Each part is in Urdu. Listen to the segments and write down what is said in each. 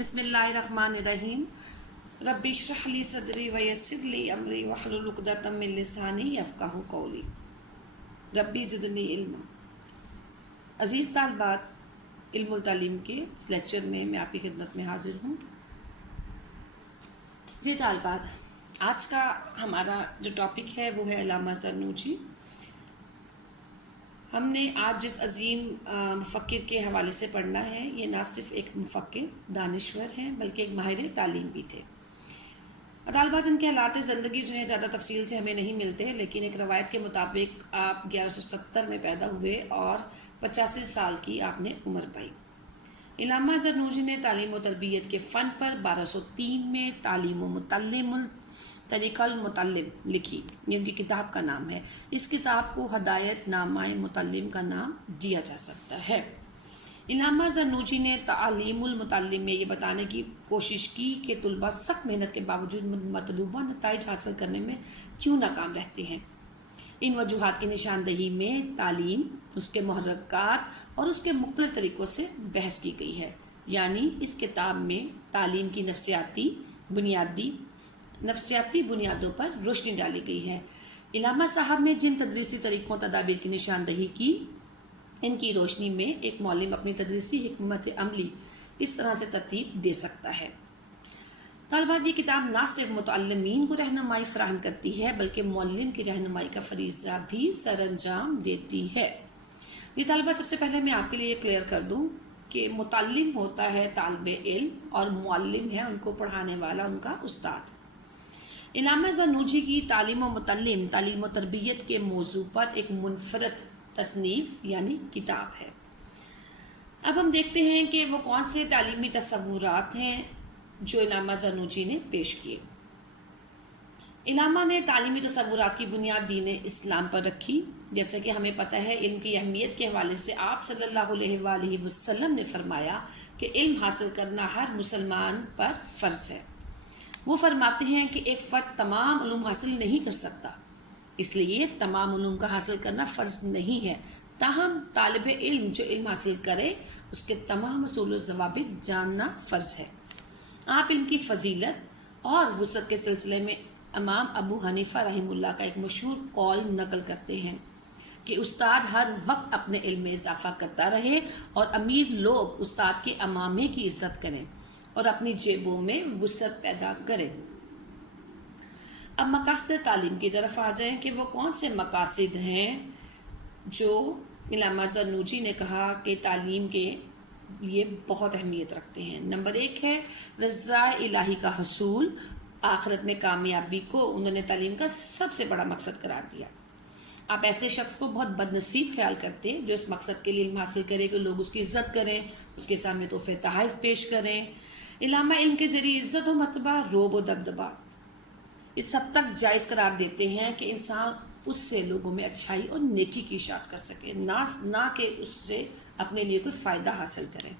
بسم اللہ الرحمن الرحیم رب اشرح لی صدری ویسر لی امری واحلل عقدۃ من لسانی یفقہوا قولی ربی زدنی علما۔ عزیز طالبات، علم التعلیم کے اس لیکچر میں آپ کی خدمت میں حاضر ہوں۔ جی طالبات، آج کا ہمارا جو ٹاپک ہے وہ ہے علامہ زرنوجی۔ ہم نے آج جس عظیم مفکر کے حوالے سے پڑھنا ہے، یہ نہ صرف ایک مفکر دانشور ہیں بلکہ ایک ماہر تعلیم بھی تھے۔ طالبات، ان کے حالات زندگی جو ہے زیادہ تفصیل سے ہمیں نہیں ملتے، لیکن ایک روایت کے مطابق آپ 1170 میں پیدا ہوئے اور 85 سال کی آپ نے عمر پائی۔ علامہ زرنوجی نے تعلیم و تربیت کے فن پر 1203 میں تعلیم و متعلم طریقہ المتعلم لکھی، یہ ان کی کتاب کا نام ہے۔ اس کتاب کو ہدایت نامہ متعلم کا نام دیا جا سکتا ہے۔ علامہ زرنوجی نے تعلیم المتعلم میں یہ بتانے کی کوشش کی کہ طلباء سخت محنت کے باوجود مطلوبہ نتائج حاصل کرنے میں کیوں ناکام رہتے ہیں۔ ان وجوہات کی نشاندہی میں تعلیم، اس کے محرکات اور اس کے مختلف طریقوں سے بحث کی گئی ہے، یعنی اس کتاب میں تعلیم کی نفسیاتی بنیادوں پر روشنی ڈالی گئی ہے۔ علامہ صاحب نے جن تدریسی طریقوں تدابیر کی نشاندہی کی، ان کی روشنی میں ایک معلم اپنی تدریسی حکمت عملی اس طرح سے ترتیب دے سکتا ہے۔ طالبات، یہ کتاب نہ صرف متعلمین کو رہنمائی فراہم کرتی ہے بلکہ معلم کی رہنمائی کا فریضہ بھی سر انجام دیتی ہے۔ یہ طالبات، سب سے پہلے میں آپ کے لیے کلیئر کر دوں کہ متعلم ہوتا ہے طالب علم اور معلم ہے ان کو پڑھانے والا، ان کا استاد۔ علامہ زرنوجی کی تعلیم و متعلم، تعلیم و تربیت کے موضوع پر ایک منفرد تصنیف یعنی کتاب ہے۔ اب ہم دیکھتے ہیں کہ وہ کون سے تعلیمی تصورات ہیں جو علامہ زرنوجی نے پیش کیے۔ علامہ نے تعلیمی تصورات کی بنیاد دین اسلام پر رکھی۔ جیسے کہ ہمیں پتہ ہے، علم کی اہمیت کے حوالے سے آپ صلی اللہ علیہ وآلہ وسلم نے فرمایا کہ علم حاصل کرنا ہر مسلمان پر فرض ہے۔ وہ فرماتے ہیں کہ ایک فرد تمام علوم حاصل نہیں کر سکتا، اس لیے تمام علوم کا حاصل کرنا فرض نہیں ہے، تاہم طالب علم جو علم حاصل کرے اس کے تمام اصول و ضوابط جاننا فرض ہے۔ آپ علم کی فضیلت اور وسعت کے سلسلے میں امام ابو حنیفہ رحمہ اللہ کا ایک مشہور قول نقل کرتے ہیں کہ استاد ہر وقت اپنے علم میں اضافہ کرتا رہے اور امیر لوگ استاد کے امامے کی عزت کریں اور اپنی جیبوں میں وسعت پیدا کریں۔ اب مقاصد تعلیم کی طرف آ جائیں کہ وہ کون سے مقاصد ہیں جو علامہ زرنوجی نے کہا کہ تعلیم کے لیے بہت اہمیت رکھتے ہیں۔ نمبر 1 ہے رضا الہی کا حصول۔ آخرت میں کامیابی کو انہوں نے تعلیم کا سب سے بڑا مقصد قرار دیا۔ آپ ایسے شخص کو بہت بد نصیب خیال کرتے جو اس مقصد کے لیے علم حاصل کرے کہ لوگ اس کی عزت کریں، اس کے سامنے تحفے تحائف پیش کریں۔ علامہ علم کے ذریعے عزت و مرتبہ، روب و دبدبہ اس حد تک جائز قرار دیتے ہیں کہ انسان اس سے لوگوں میں اچھائی اور نیکی کی اشاعت کر سکے، نہ کہ اس سے اپنے لیے کوئی فائدہ حاصل کرے۔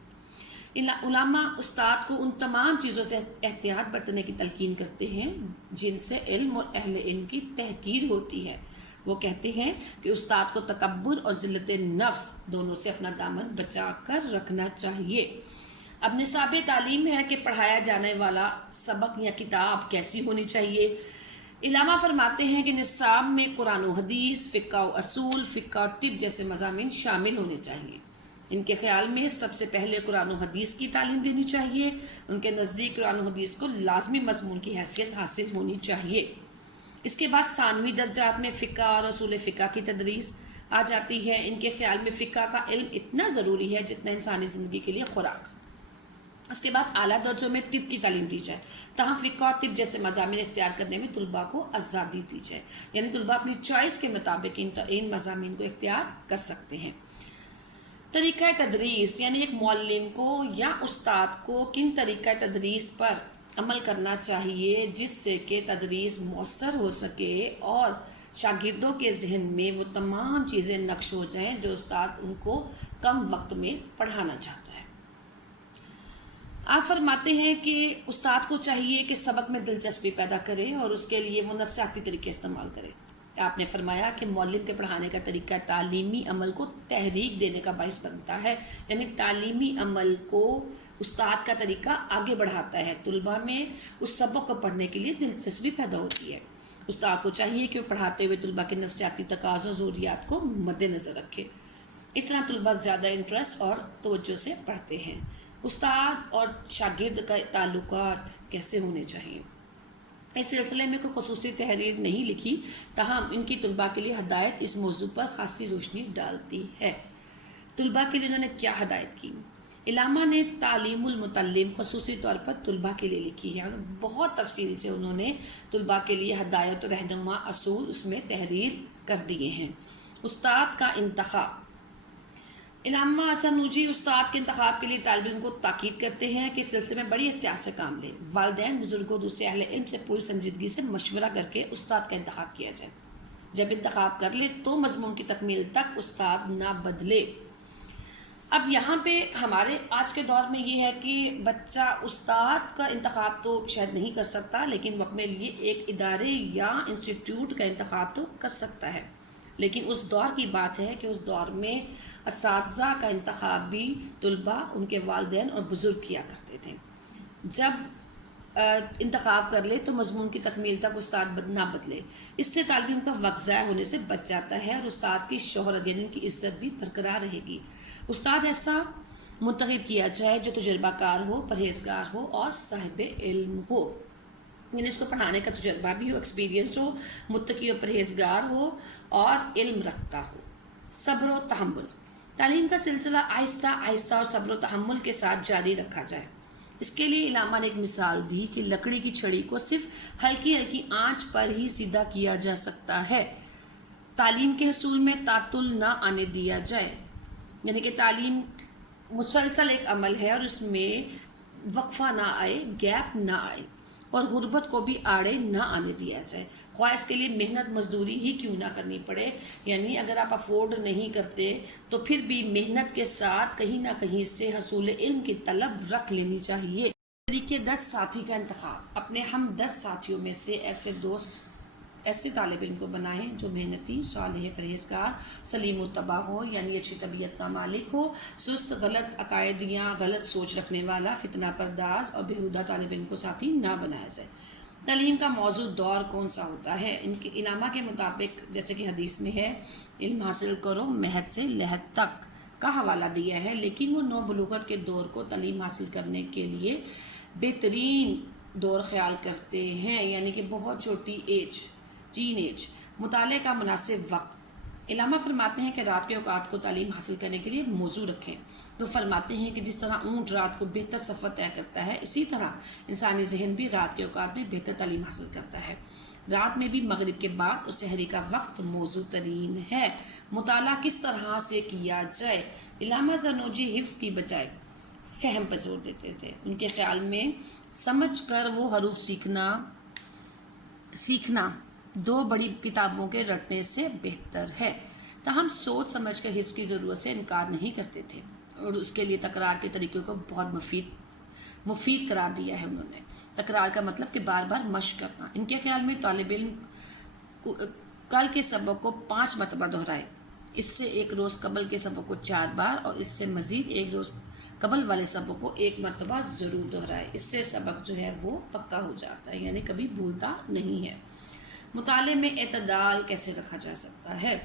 علامہ استاد کو ان تمام چیزوں سے احتیاط برتنے کی تلقین کرتے ہیں جن سے علم اور اہل علم کی تحقیر ہوتی ہے۔ وہ کہتے ہیں کہ استاد کو تکبر اور ذلت نفس دونوں سے اپنا دامن بچا کر رکھنا چاہیے۔ اب نصاب تعلیم ہے کہ پڑھایا جانے والا سبق یا کتاب کیسی ہونی چاہیے۔ علامہ فرماتے ہیں کہ نصاب میں قرآن و حدیث، فقہ و اصول، فقہ اور طب جیسے مضامین شامل ہونے چاہیے۔ ان کے خیال میں سب سے پہلے قرآن و حدیث کی تعلیم دینی چاہیے۔ ان کے نزدیک قرآن و حدیث کو لازمی مضمون کی حیثیت حاصل ہونی چاہیے۔ اس کے بعد ثانوی درجات میں فقہ اور اصول فقہ کی تدریس آ جاتی ہے۔ ان کے خیال میں فقہ کا علم اتنا ضروری ہے جتنا انسانی زندگی کے لیے خوراک۔ اس کے بعد اعلیٰ درجوں میں طب کی تعلیم دی جائے، تاہم فقہ اور طب جیسے مضامین اختیار کرنے میں طلباء کو آزادی دی جائے، یعنی طلباء اپنی چوائس کے مطابق ان مضامین کو اختیار کر سکتے ہیں۔ طریقہ تدریس، یعنی ایک معلم کو یا استاد کو کن طریقہ تدریس پر عمل کرنا چاہیے جس سے کہ تدریس مؤثر ہو سکے اور شاگردوں کے ذہن میں وہ تمام چیزیں نقش ہو جائیں جو استاد ان کو کم وقت میں پڑھانا چاہتا ہے۔ آپ فرماتے ہیں کہ استاد کو چاہیے کہ سبق میں دلچسپی پیدا کرے اور اس کے لیے وہ نفسیاتی طریقے استعمال کرے۔ آپ نے فرمایا کہ معلم کے پڑھانے کا طریقہ تعلیمی عمل کو تحریک دینے کا باعث بنتا ہے، یعنی تعلیمی عمل کو استاد کا طریقہ آگے بڑھاتا ہے، طلباء میں اس سبق کو پڑھنے کے لیے دلچسپی پیدا ہوتی ہے۔ استاد کو چاہیے کہ وہ پڑھاتے ہوئے طلباء کے نفسیاتی تقاضوں، ضروریات کو مد نظر رکھے۔ اس طرح طلباء زیادہ انٹرسٹ اور توجہ سے پڑھتے ہیں۔ استاد اور شاگرد کا تعلقات کیسے ہونے چاہیے؟ اس سلسلے میں کوئی خصوصی تحریر نہیں لکھی، تاہم ان کی طلباء کے لیے ہدایت اس موضوع پر خاصی روشنی ڈالتی ہے۔ طلباء کے لیے انہوں نے کیا ہدایت کی؟ علامہ نے تعلیم المتعلم خصوصی طور پر طلباء کے لیے لکھی ہے، بہت تفصیل سے انہوں نے طلباء کے لیے ہدایت و رہنما اصول اس میں تحریر کر دیے ہیں۔ استاد کا انتخاب، علامہ سنوجی استاد کے انتخاب کے لیے طالب علم کو تاکید کرتے ہیں کہ اس سلسلے میں بڑی احتیاط سے کام لیں۔ والدین، بزرگوں، دوسرے اہل علم سے پوری سنجیدگی سے مشورہ کر کے استاد کا انتخاب کیا جائے۔ جب انتخاب کر لے تو مضمون کی تکمیل تک استاد نہ بدلے۔ اب یہاں پہ ہمارے آج کے دور میں یہ ہے کہ بچہ استاد کا انتخاب تو شاید نہیں کر سکتا، لیکن وہ اپنے لیے ایک ادارے یا انسٹیٹیوٹ کا انتخاب تو کر سکتا ہے۔ لیکن اس دور کی بات ہے کہ اس دور میں اساتذہ کا انتخاب بھی طلباء، ان کے والدین اور بزرگ کیا کرتے تھے۔ جب انتخاب کر لے تو مضمون کی تکمیل تک استاد نہ بدلے۔ اس سے طالب علم کا وقت ضائع ہونے سے بچ جاتا ہے اور استاد کی شہرت یعنی ان کی عزت بھی برقرار رہے گی۔ استاد ایسا منتخب کیا جائے جو تجربہ کار ہو، پرہیزگار ہو اور صاحب علم ہو، یعنی اس کو پڑھانے کا تجربہ بھی ہو، ایکسپیرینسڈ ہو، متقی و پرہیزگار ہو اور علم رکھتا ہو۔ صبر و تحمل، تعلیم کا سلسلہ آہستہ آہستہ اور صبر و تحمل کے ساتھ جاری رکھا جائے۔ اس کے لیے علامہ نے ایک مثال دی کہ لکڑی کی چھڑی کو صرف ہلکی ہلکی آنچ پر ہی سیدھا کیا جا سکتا ہے۔ تعلیم کے حصول میں تعطل نہ آنے دیا جائے، یعنی کہ تعلیم مسلسل ایک عمل ہے اور اس میں وقفہ نہ آئے، گیپ نہ آئے، اور غربت کو بھی آڑے نہ آنے دیا جائے، خواہ اس کے لیے محنت مزدوری ہی کیوں نہ کرنی پڑے۔ یعنی اگر آپ افورڈ نہیں کرتے تو پھر بھی محنت کے ساتھ کہیں نہ کہیں سے حصول علم کی طلب رکھ لینی چاہیے۔ طریقے 10 ساتھی کا انتخاب، اپنے ہم 10 ساتھیوں میں سے ایسے طالب علم کو بنائیں جو محنتی، صالح، پرہیزگار، سلیم و طبع ہو، یعنی اچھی طبیعت کا مالک ہو، سست، غلط عقائد یا غلط سوچ رکھنے والا، فتنہ پرداز اور بیہودہ طالب علم کو ساتھی نہ بنایا جائے۔ تعلیم کا موضوع دور کون سا ہوتا ہے؟ ان کے علامہ کے مطابق جیسے کہ حدیث میں ہے، علم حاصل کرو مہد سے لحد تک کا حوالہ دیا ہے، لیکن وہ نوبلوغت کے دور کو تعلیم حاصل کرنے کے لیے بہترین دور خیال کرتے ہیں، یعنی کہ بہت چھوٹی ایج، ٹین ایج، مطالعے کا مناسب وقت۔ علامہ فرماتے ہیں کہ رات کے اوقات کو تعلیم حاصل کرنے کے لیے موزوں رکھیں۔ تو فرماتے ہیں کہ جس طرح اونٹ رات کو بہتر سفر طے کرتا ہے، اسی طرح انسانی ذہن بھی رات کے اوقات میں بہتر تعلیم حاصل کرتا ہے۔ رات میں بھی مغرب کے بعد اور سحری کا وقت موزوں ترین ہے۔ مطالعہ کس طرح سے کیا جائے؟ علامہ زرنوجی حفظ کی بجائے فہم پر زور دیتے تھے۔ ان کے خیال میں سمجھ کر وہ حروف سیکھنا 2 بڑی کتابوں کے رٹنے سے بہتر ہے۔ تاہم سوچ سمجھ کر حفظ کی ضرورت سے انکار نہیں کرتے تھے اور اس کے لیے تکرار کے طریقے کو بہت مفید قرار دیا ہے انہوں نے۔ تکرار کا مطلب کہ بار بار مشق کرنا۔ ان کے خیال میں طالب علم کل کے سبق کو 5 مرتبہ دہرائے، اس سے ایک روز قبل کے سبق کو 4 بار اور اس سے مزید ایک روز قبل والے سبق کو 1 مرتبہ ضرور دہرائے۔ اس سے سبق جو ہے وہ پکا ہو جاتا ہے، یعنی کبھی بھولتا نہیں ہے۔ مطالعے میں اعتدال کیسے رکھا جا سکتا ہے؟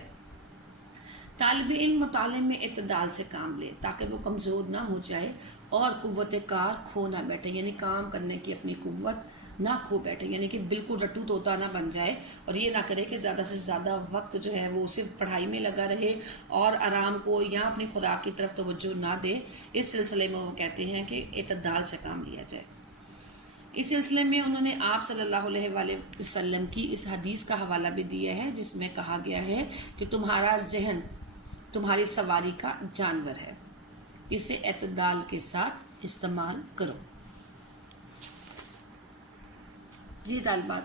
طالب علم مطالعے میں اعتدال سے کام لے تاکہ وہ کمزور نہ ہو جائے اور قوت کار کھو نہ بیٹھے، یعنی کام کرنے کی اپنی قوت نہ کھو بیٹھے، یعنی کہ بالکل رٹو طوطا نہ بن جائے اور یہ نہ کرے کہ زیادہ سے زیادہ وقت جو ہے وہ صرف پڑھائی میں لگا رہے اور آرام کو یا اپنی خوراک کی طرف توجہ نہ دے۔ اس سلسلے میں وہ کہتے ہیں کہ اعتدال سے کام لیا جائے۔ اس سلسلے میں انہوں نے آپ صلی اللہ علیہ وآلہ وسلم کی اس حدیث کا حوالہ بھی دیا ہے جس میں کہا گیا ہے کہ تمہارا ذہن تمہاری سواری کا جانور ہے، اسے اعتدال کے ساتھ استعمال کرو۔ جی طالبات،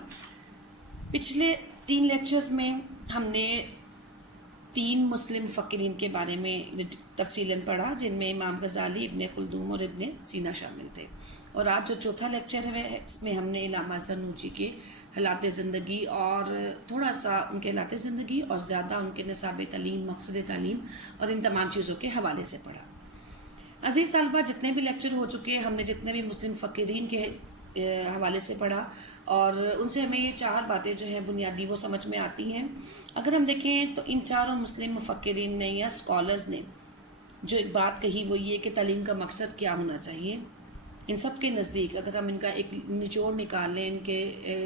پچھلے 3 لیکچرز میں ہم نے 3 مسلم مفکرین کے بارے میں تفصیلاً پڑھا، جن میں امام غزالی، ابن خلدون اور ابن سینا شامل تھے، اور آج جو چوتھا لیکچر ہے اس میں ہم نے علامہ زرنوجی کے حالات زندگی اور تھوڑا سا ان کے حالات زندگی اور زیادہ ان کے نصاب تعلیم، مقصد تعلیم اور ان تمام چیزوں کے حوالے سے پڑھا۔ عزیز طالبہ، جتنے بھی لیکچر ہو چکے ہم نے جتنے بھی مسلم مفکرین کے حوالے سے پڑھا اور ان سے ہمیں یہ 4 باتیں جو ہے بنیادی وہ سمجھ میں آتی ہیں۔ اگر ہم دیکھیں تو ان چاروں مسلم مفکرین نے یا اسکالرز نے جو ایک بات کہی وہ یہ کہ تعلیم کا مقصد کیا ہونا چاہیے۔ ان سب کے نزدیک اگر ہم ان کا ایک نچوڑ نکال لیں ان کے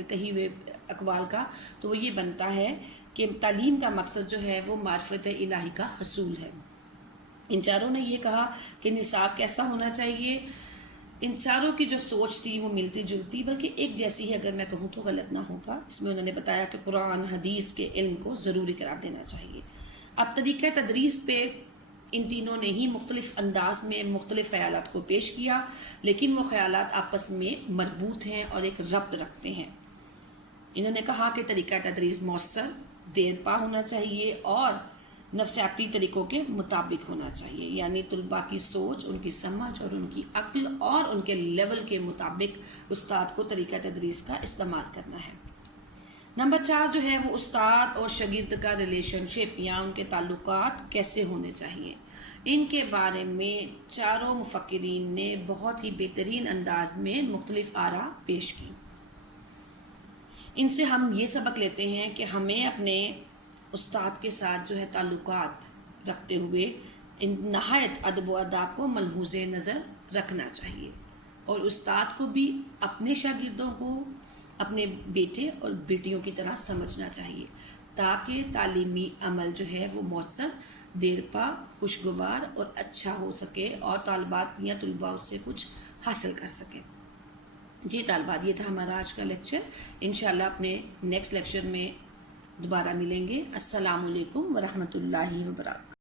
کہی ہوئے اقوال کا، تو وہ یہ بنتا ہے کہ تعلیم کا مقصد جو ہے وہ معرفت الہی کا حصول ہے۔ ان چاروں نے یہ کہا کہ نصاب کیسا ہونا چاہیے۔ ان چاروں کی جو سوچ تھی وہ ملتی جلتی بلکہ ایک جیسی ہے، اگر میں کہوں تو غلط نہ ہوگا۔ اس میں انہوں نے بتایا کہ قرآن حدیث کے علم کو ضروری قرار دینا چاہیے۔ اب طریقہ تدریس پہ ان تینوں نے ہی مختلف انداز میں مختلف خیالات کو پیش کیا، لیکن وہ خیالات آپس میں مربوط ہیں اور ایک ربط رکھتے ہیں۔ انہوں نے کہا کہ طریقہ تدریس مؤثر، دیر پا ہونا چاہیے اور نفسیاتی طریقوں کے مطابق ہونا چاہیے، یعنی طلباء کی سوچ، ان کی سمجھ اور ان کی عقل اور ان کے لیول کے مطابق استاد کو طریقہ تدریس کا استعمال کرنا ہے۔ نمبر 4 جو ہے وہ استاد اور شاگرد کا ریلیشن شپ یا ان کے تعلقات کیسے ہونے چاہیے۔ ان کے بارے میں چاروں مفکرین نے بہت ہی بہترین انداز میں مختلف آراء پیش کی۔ ان سے ہم یہ سبق لیتے ہیں کہ ہمیں اپنے استاد کے ساتھ جو ہے تعلقات رکھتے ہوئے ان نہایت ادب و آداب کو ملحوظ نظر رکھنا چاہیے، اور استاد کو بھی اپنے شاگردوں کو اپنے بیٹے اور بیٹیوں کی طرح سمجھنا چاہیے، تاکہ تعلیمی عمل جو ہے وہ مؤثر، دیرپا، خوشگوار اور اچھا ہو سکے اور طالبات یا طلباء اس سے کچھ حاصل کر سکیں۔ جی طالبات، یہ تھا ہمارا آج کا لیکچر۔ انشاءاللہ اپنے نیکسٹ لیکچر میں دوبارہ ملیں گے۔ السلام علیکم ورحمۃ اللہ وبرکاتہ۔